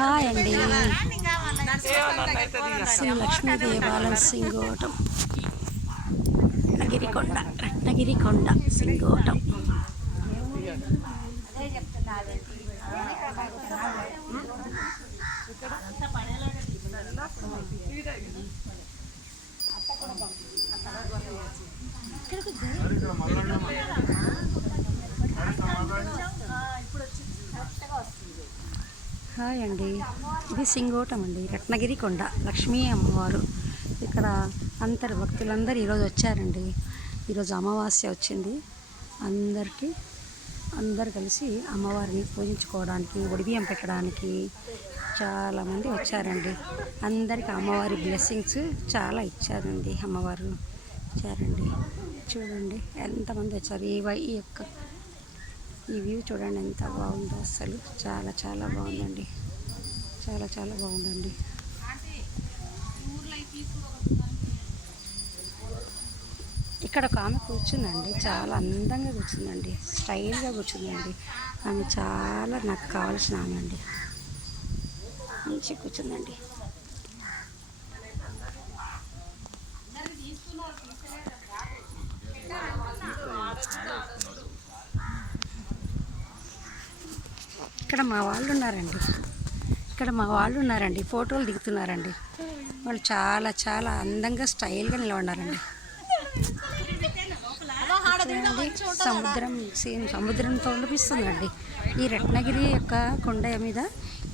Hi అండి, శ్రీ లక్ష్మీ దేవాలయం Singotam, రత్నగిరికొండ Singotam. Hi అండి, ఇది సింగోటం అండి, రత్నగిరికొండ లక్ష్మీ అమ్మవారు. ఇక్కడ అందరు భక్తులందరూ ఈరోజు వచ్చారండి. ఈరోజు అమావాస్య వచ్చింది. అందరు కలిసి అమ్మవారిని పూజించుకోవడానికి, ఒడిబియ్యం పెట్టడానికి చాలామంది వచ్చారండి. అందరికీ అమ్మవారి బ్లెస్సింగ్స్ చాలా ఇచ్చారండి. అమ్మవారు ఇచ్చారండి. చూడండి ఎంతమంది వచ్చారు. ఈ వ్యూ చూడండి ఎంత బాగుందో. అసలు చాలా చాలా బాగుందండి. చాలా బాగుందండి. ఇక్కడ ఒక ఆమె కూర్చుందండి, చాలా అందంగా కూర్చుందండి, స్టైల్గా కూర్చుందండి. ఆమె చాలా నాకు కావాల్సిన ఆమె అండి. మంచిగా కూర్చుందండి. ఇక్కడ మా వాళ్ళు ఉన్నారండి, ఫోటోలు దిగుతున్నారండి. వాళ్ళు చాలా చాలా అందంగా స్టైల్గా నిలబడ్డారండి. సముద్రంతో అనిపిస్తుందండి. ఈ రత్నగిరి యొక్క కొండ మీద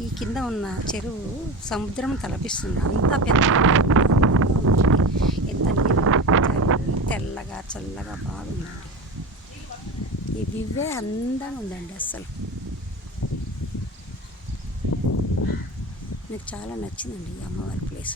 ఈ కింద ఉన్న చెరువు సముద్రం తలపిస్తుంది. అంత పెద్ద ఎంత నీళ్ళు తెల్లగా చల్లగా బాగుందండి. ఈ వివ్వే అందంగా ఉందండి. అస్సలు నాకు చాలా నచ్చిందండి ఈ అమ్మవారి ప్లేస్.